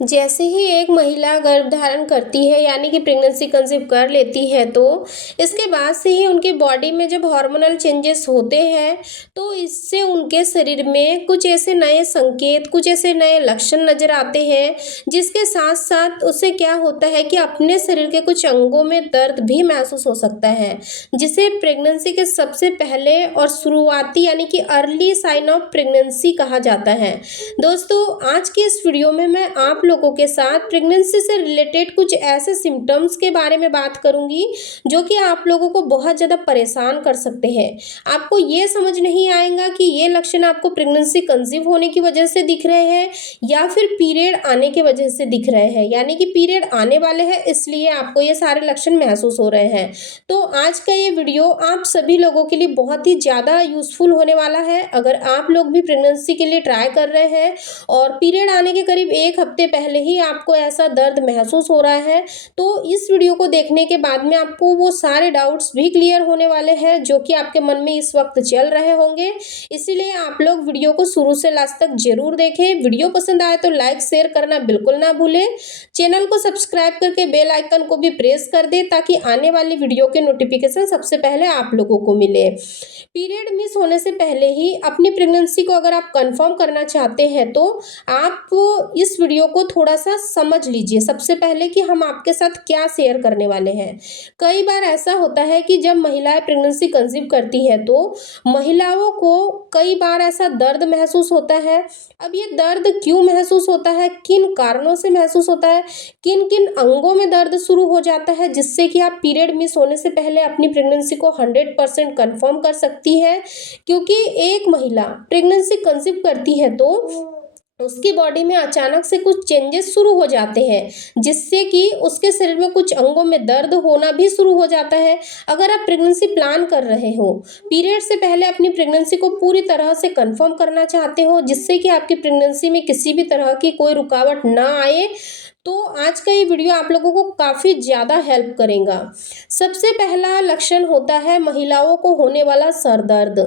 जैसे ही एक महिला गर्भ धारण करती है यानी कि प्रेगनेंसी कंसीव कर लेती है तो इसके बाद से ही उनकी बॉडी में जब हार्मोनल चेंजेस होते हैं तो इससे उनके शरीर में कुछ ऐसे नए संकेत, कुछ ऐसे नए लक्षण नज़र आते हैं, जिसके साथ साथ उससे क्या होता है कि अपने शरीर के कुछ अंगों में दर्द भी महसूस हो सकता है, जिसे प्रेगनेंसी के सबसे पहले और शुरुआती यानी कि अर्ली साइन ऑफ प्रेगनेंसी कहा जाता है। दोस्तों, आज के इस वीडियो में मैं आप लोगों के साथ प्रेगनेंसी से रिलेटेड कुछ ऐसे सिम्टम्स के बारे में बात करूंगी जो कि आप लोगों को बहुत ज़्यादा परेशान कर सकते हैं। आपको ये समझ नहीं आएगा कि ये लक्षण आपको प्रेगनेंसी कंसीव होने की वजह से दिख रहे हैं या फिर पीरियड आने की वजह से दिख रहे हैं, यानी कि पीरियड आने वाले हैं इसलिए आपको ये सारे लक्षण महसूस हो रहे हैं। तो आज का ये वीडियो आप सभी लोगों के लिए बहुत ही ज़्यादा यूज़फुल होने वाला है। अगर आप लोग भी प्रेगनेंसी के लिए ट्राई कर रहे हैं और पीरियड आने के करीब एक हफ्ते पहले ही आपको ऐसा दर्द महसूस हो रहा है, तो इस वीडियो को देखने के बाद में आपको वो सारे डाउट्स भी क्लियर होने वाले हैं जो कि आपके मन में इस वक्त चल रहे होंगे। इसीलिए आप लोग वीडियो को शुरू से लास्ट तक जरूर देखें। वीडियो पसंद आए तो लाइक शेयर करना बिल्कुल ना भूलें। चैनल को सब्सक्राइब करके बेल आइकन को भी प्रेस कर दें ताकि आने वाली वीडियो के नोटिफिकेशन सबसे पहले आप लोगों को मिले। पीरियड मिस होने से पहले ही अपनी प्रेगनेंसी को अगर आप कंफर्म करना चाहते हैं तो आप इस वीडियो को थोड़ा सा समझ लीजिए सबसे पहले कि हम आपके साथ क्या शेयर करने वाले हैं। कई बार ऐसा होता है कि जब महिलाएं प्रेगनेंसी कंसीव करती है तो महिलाओं को कई बार ऐसा दर्द महसूस होता है। अब ये दर्द क्यों महसूस होता है, किन कारणों से महसूस होता है, किन किन अंगों में दर्द शुरू हो जाता है, जिससे कि आप पीरियड मिस होने से पहले अपनी प्रेगनेंसी को 100% कंफर्म कर सकती है। क्योंकि एक महिला प्रेगनेंसी कंसीव करती है तो उसकी बॉडी में अचानक से कुछ चेंजेस शुरू हो जाते हैं, जिससे कि उसके शरीर में कुछ अंगों में दर्द होना भी शुरू हो जाता है। अगर आप प्रेगनेंसी प्लान कर रहे हो, पीरियड से पहले अपनी प्रेगनेंसी को पूरी तरह से कंफर्म करना चाहते हो जिससे कि आपकी प्रेगनेंसी में किसी भी तरह की कोई रुकावट ना आए, तो आज का ये वीडियो आप लोगों को काफ़ी ज़्यादा हेल्प करेगा। सबसे पहला लक्षण होता है महिलाओं को होने वाला सर दर्द।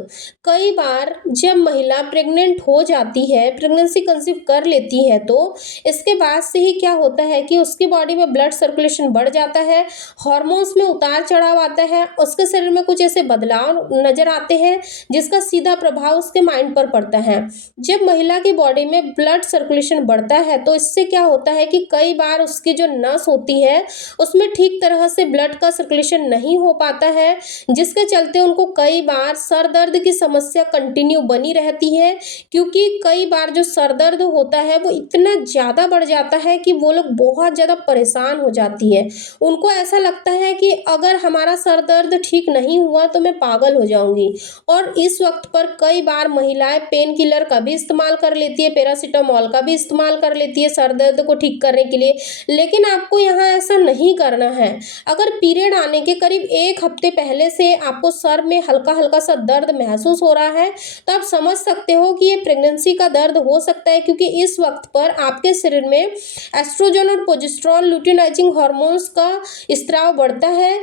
कई बार जब महिला प्रेग्नेंट हो जाती है, प्रेगनेंसी कंसीव कर लेती है, तो इसके बाद से ही क्या होता है कि उसकी बॉडी में ब्लड सर्कुलेशन बढ़ जाता है, हार्मोन्स में उतार चढ़ाव आता है, उसके शरीर में कुछ ऐसे बदलाव नज़र आते हैं जिसका सीधा प्रभाव उसके माइंड पर पड़ता है। जब महिला की बॉडी में ब्लड सर्कुलेशन बढ़ता है तो इससे क्या होता है कि कई बार उसकी जो नस होती है उसमें ठीक तरह से ब्लड का सर्कुलेशन नहीं हो पाता है, जिसके चलते उनको कई बार सर दर्द की समस्या कंटिन्यू बनी रहती है। क्योंकि कई बार जो सर दर्द होता है वो इतना ज़्यादा बढ़ जाता है कि वो लोग बहुत ज़्यादा परेशान हो जाती है। उनको ऐसा लगता है कि अगर हमारा सर दर्द ठीक नहीं हुआ तो मैं पागल हो जाऊंगी, और इस वक्त पर कई बार महिलाएं पेन किलर का भी इस्तेमाल कर लेती है, पैरासीटामोल का भी इस्तेमाल कर लेती है सर दर्द को ठीक करने के लिए। लेकिन आपको यहाँ ऐसा नहीं करना है। अगर पीरियड आने के करीब एक हफ्ते पहले से आपको सर में हल्का हल्का सा दर्द महसूस हो रहा है तो आप समझ सकते हो कि ये प्रेगनेंसी का दर्द हो सकता है, क्योंकि इस वक्त पर आपके शरीर में एस्ट्रोजन और प्रोजेस्टेरोन लुटिनाइजिंग हार्मोन्स का स्त्राव बढ़ता है,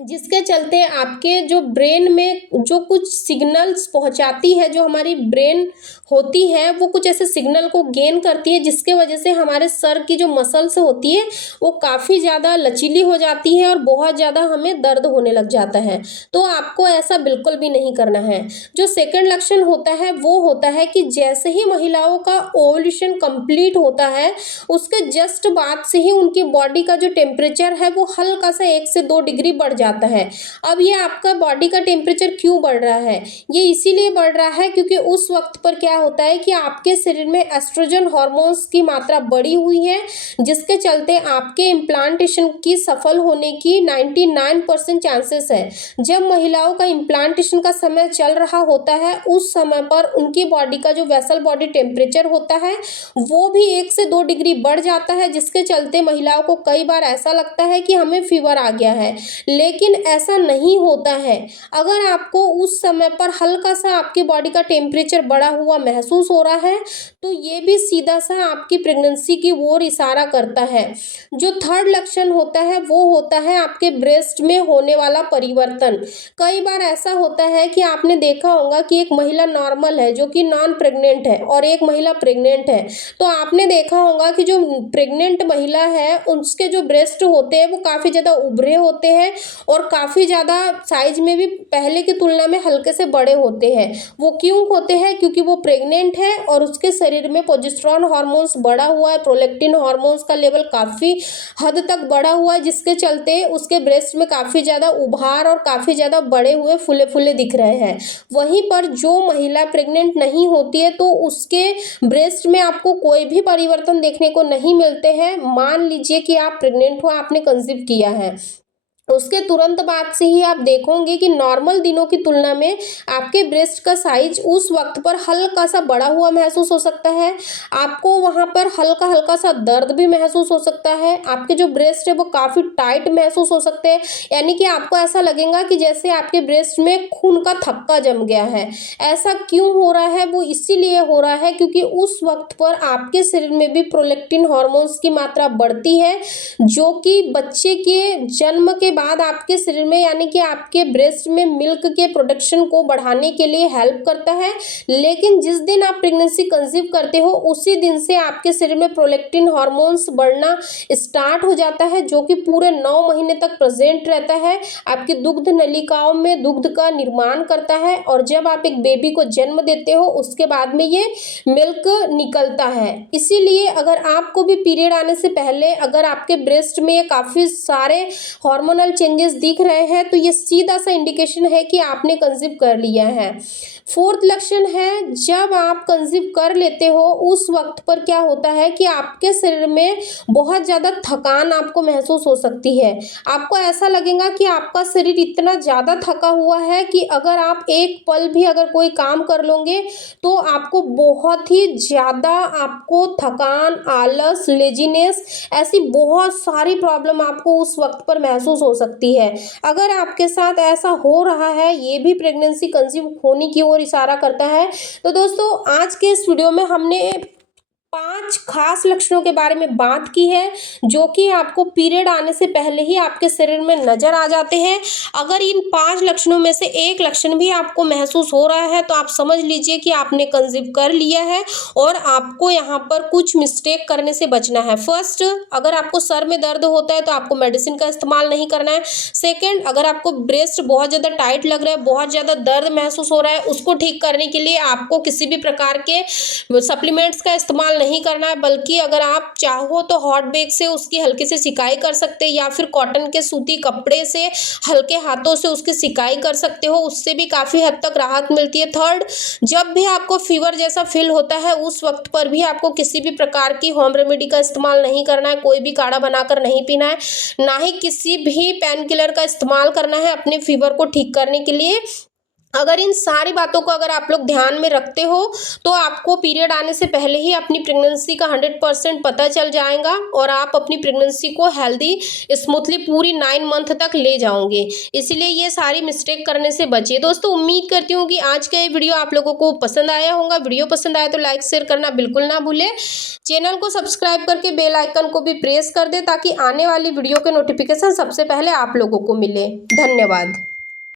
जिसके चलते आपके जो ब्रेन में जो कुछ सिग्नल्स पहुंचाती है, जो हमारी ब्रेन होती है वो कुछ ऐसे सिग्नल को गेन करती है, जिसके वजह से हमारे सर की जो मसल्स होती है वो काफ़ी ज़्यादा लचीली हो जाती है और बहुत ज़्यादा हमें दर्द होने लग जाता है। तो आपको ऐसा बिल्कुल भी नहीं करना है। जो सेकंड लक्षण होता है वो होता है कि जैसे ही महिलाओं का ओव्यूलेशन कंप्लीट होता है उसके जस्ट बाद से ही उनकी बॉडी का जो टेम्परेचर है वो हल्का सा 1 से 2 डिग्री बढ़ जाता है। अब ये आपका बॉडी का टेम्परेचर क्यों बढ़ रहा है, ये इसीलिए बढ़ रहा है क्योंकि उस वक्त पर क्या होता है कि आपके शरीर में एस्ट्रोजन हार्मोन्स की मात्रा बढ़ी हुई है, जिसके चलते आपके इम्प्लांटेशन की सफल होने की 99% चांसेस है। जब महिलाओं का इम्प्लांटेशन का समय चल रहा होता है उस समय पर उनकी बॉडी का जो वेसल बॉडी टेम्परेचर होता है वो भी 1 से 2 डिग्री बढ़ जाता है, जिसके चलते महिलाओं को कई बार ऐसा लगता है कि हमें फीवर आ गया है। लेकिन लेकिन ऐसा नहीं होता है। अगर आपको उस समय पर हल्का सा आपकी बॉडी का टेम्परेचर बढ़ा हुआ महसूस हो रहा है तो ये भी सीधा सा आपकी प्रेगनेंसी की ओर इशारा करता है। जो थर्ड लक्षण होता है वो होता है आपके ब्रेस्ट में होने वाला परिवर्तन। कई बार ऐसा होता है कि आपने देखा होगा कि एक महिला नॉर्मल है जो कि नॉन प्रेग्नेंट है और एक महिला प्रेग्नेंट है, तो आपने देखा होगा कि जो प्रेग्नेंट महिला है उसके जो ब्रेस्ट होते हैं वो काफ़ी ज़्यादा उभरे होते हैं और काफ़ी ज़्यादा साइज में भी पहले की तुलना में हल्के से बड़े होते हैं। वो क्यों होते हैं? क्योंकि वो प्रेग्नेंट है और उसके शरीर में प्रोजेस्टेरोन हार्मोन्स बढ़ा हुआ है, प्रोलैक्टिन हार्मोन्स का लेवल काफ़ी हद तक बढ़ा हुआ है, जिसके चलते उसके ब्रेस्ट में काफ़ी ज़्यादा उभार और काफ़ी ज़्यादा बड़े हुए फूले फूले दिख रहे हैं। वहीं पर जो महिला प्रेग्नेंट नहीं होती है तो उसके ब्रेस्ट में आपको कोई भी परिवर्तन देखने को नहीं मिलते हैं। मान लीजिए कि आप प्रेग्नेंट हो, आपने कंसीव किया है, उसके तुरंत बाद से ही आप देखोगे कि नॉर्मल दिनों की तुलना में आपके ब्रेस्ट का साइज उस वक्त पर हल्का सा बढ़ा हुआ महसूस हो सकता है। आपको वहाँ पर हल्का हल्का सा दर्द भी महसूस हो सकता है। आपके जो ब्रेस्ट है वो काफ़ी टाइट महसूस हो सकते हैं, यानी कि आपको ऐसा लगेगा कि जैसे आपके ब्रेस्ट में खून का थक्का जम गया है। ऐसा क्यों हो रहा है? वो इसीलिए हो रहा है क्योंकि उस वक्त पर आपके शरीर में भी प्रोलैक्टिन हार्मोन्स की मात्रा बढ़ती है, जो कि बच्चे के जन्म के बाद आपके शरीर में यानी कि आपके ब्रेस्ट में मिल्क के प्रोडक्शन को बढ़ाने के लिए हेल्प करता है। लेकिन जिस दिन आप प्रेगनेंसी कंसीव करते हो उसी दिन से आपके शरीर में प्रोलैक्टिन हार्मोन्स बढ़ना स्टार्ट हो जाता है, जो कि पूरे 9 महीने तक प्रेजेंट रहता है, आपकी दुग्ध नलिकाओं में दुग्ध का निर्माण करता है और जब आप एक बेबी को जन्म देते हो उसके बाद में ये मिल्क निकलता है। इसीलिए अगर आपको भी पीरियड आने से पहले अगर आपके ब्रेस्ट में काफ़ी सारे हार्मोनल चेंजेस दिख रहे हैं तो ये सीधा सा इंडिकेशन है कि आपने कंसीव कर लिया है। फोर्थ लक्षण है, जब आप कंसीव कर लेते हो उस वक्त पर क्या होता है कि आपके शरीर में बहुत ज़्यादा थकान आपको महसूस हो सकती है। आपको ऐसा लगेगा कि आपका शरीर इतना ज़्यादा थका हुआ है कि अगर आप एक पल भी अगर कोई काम कर लोगे तो आपको बहुत ही ज़्यादा आपको थकान, आलस, लेजीनेस ऐसी बहुत सारी प्रॉब्लम आपको उस वक्त पर महसूस हो सकती है। अगर आपके साथ ऐसा हो रहा है, ये भी प्रेगनेंसी कंसीव होने की ओर इशारा करता है। तो दोस्तों आज के इस वीडियो में हमने 5 खास लक्षणों के बारे में बात की है जो कि आपको पीरियड आने से पहले ही आपके शरीर में नजर आ जाते हैं। अगर इन 5 लक्षणों में से एक लक्षण भी आपको महसूस हो रहा है तो आप समझ लीजिए कि आपने कंसीव कर लिया है और आपको यहाँ पर कुछ मिस्टेक करने से बचना है। फर्स्ट, अगर आपको सर में दर्द होता है तो आपको मेडिसिन का इस्तेमाल नहीं करना है। सेकेंड, अगर आपको ब्रेस्ट बहुत ज़्यादा टाइट लग रहा है, बहुत ज़्यादा दर्द महसूस हो रहा है, उसको ठीक करने के लिए आपको किसी भी प्रकार के सप्लीमेंट्स का इस्तेमाल नहीं करना है, बल्कि अगर आप चाहो तो हॉट बैग से उसकी हल्के से सिकाई कर सकते हैं या फिर कॉटन के सूती कपड़े से हल्के हाथों से उसकी सिकाई कर सकते हो, उससे भी काफ़ी हद तक राहत मिलती है। थर्ड, जब भी आपको फीवर जैसा फील होता है उस वक्त पर भी आपको किसी भी प्रकार की होम रेमेडी का इस्तेमाल नहीं करना है, कोई भी काढ़ा बनाकर नहीं पीना है, ना ही किसी भी पेन किलर का इस्तेमाल करना है अपने फीवर को ठीक करने के लिए। अगर इन सारी बातों को अगर आप लोग ध्यान में रखते हो तो आपको पीरियड आने से पहले ही अपनी प्रेगनेंसी का 100% पता चल जाएगा और आप अपनी प्रेगनेंसी को हेल्दी स्मूथली पूरी 9 मंथ तक ले जाओगे। इसीलिए ये सारी मिस्टेक करने से बचिए। दोस्तों उम्मीद करती हूँ कि आज का ये वीडियो आप लोगों को पसंद आया होगा। वीडियो पसंद आया तो लाइक शेयर करना बिल्कुल ना भूलें। चैनल को सब्सक्राइब करके बेल आइकन को भी प्रेस कर दे ताकि आने वाली वीडियो के नोटिफिकेशन सबसे पहले आप लोगों को मिले। धन्यवाद।